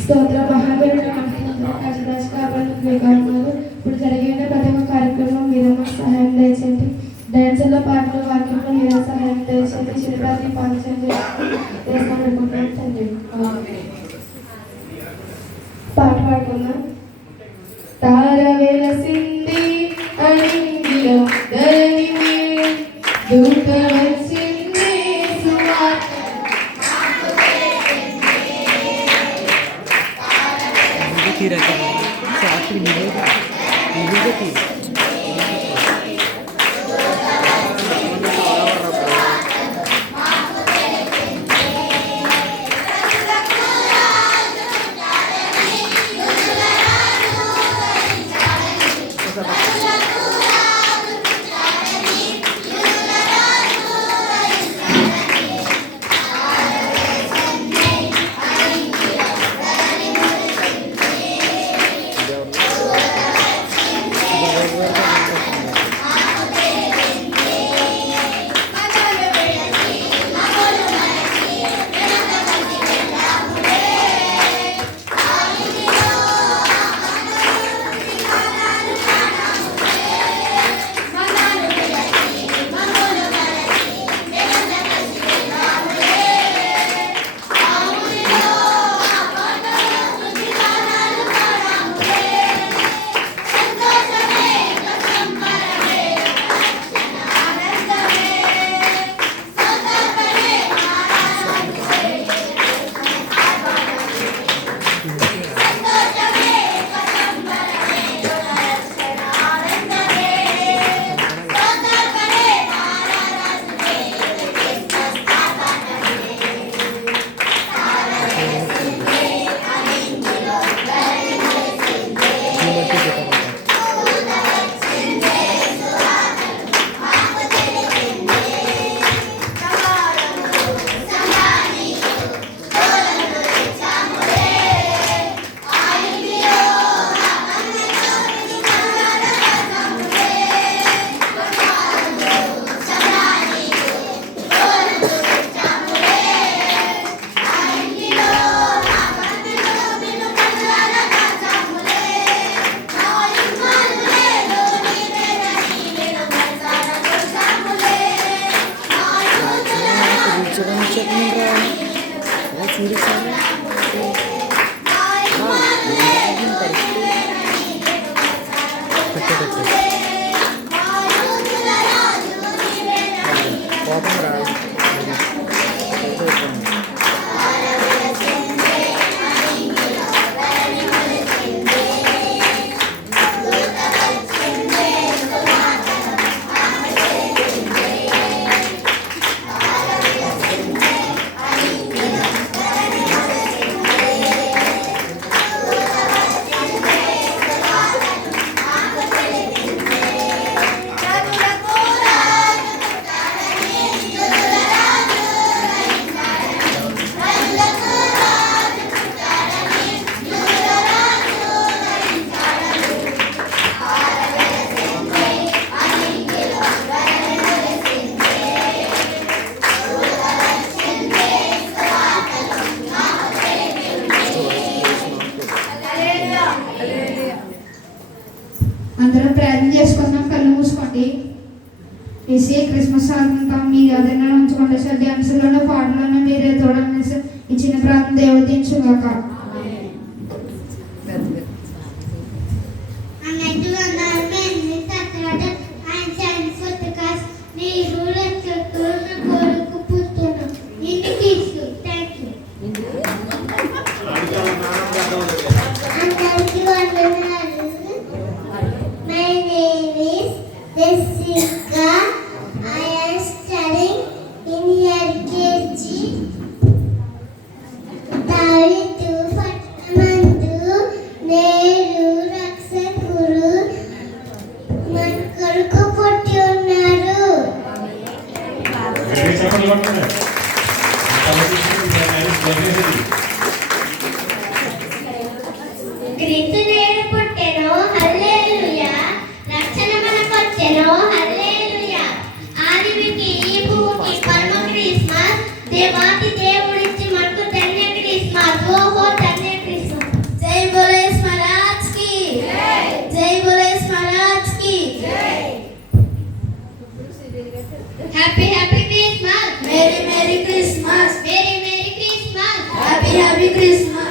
స్తోత్ర మహాబలి కాశీదాస్ కాబట్టి వివేకానంద ఇప్పుడు జరిగిన ప్రతి ఒక్క కార్యక్రమం మీరు మాకు సహాయం దయచేయండి. డ్యాన్సుల్లో పాటలు వాక్యంలో మీరు సహాయం దయచేయండి. శిల్పాన్ని పాల్చయం చేస్తామనుకుంటున్నాం తండ్రి. పాట పాడుకున్నాం. తార వెలసింది అణింగిలో ధరణి దూత వచ్చింది సువార్త అందరం ప్రార్థన చేసుకుందాం. కళ్ళు మూసుకోండి. వేసి క్రిస్మస్ అంతా మీరు ఏదైనా ఉంచుకోండి సార్. డ్యాన్సులోనూ పాటలోనూ మీరే తోడండి సార్. ఈ చిన్న ప్రార్థన దేవుడు దించుగాక. Studying in LKG 32 Happy Christmas.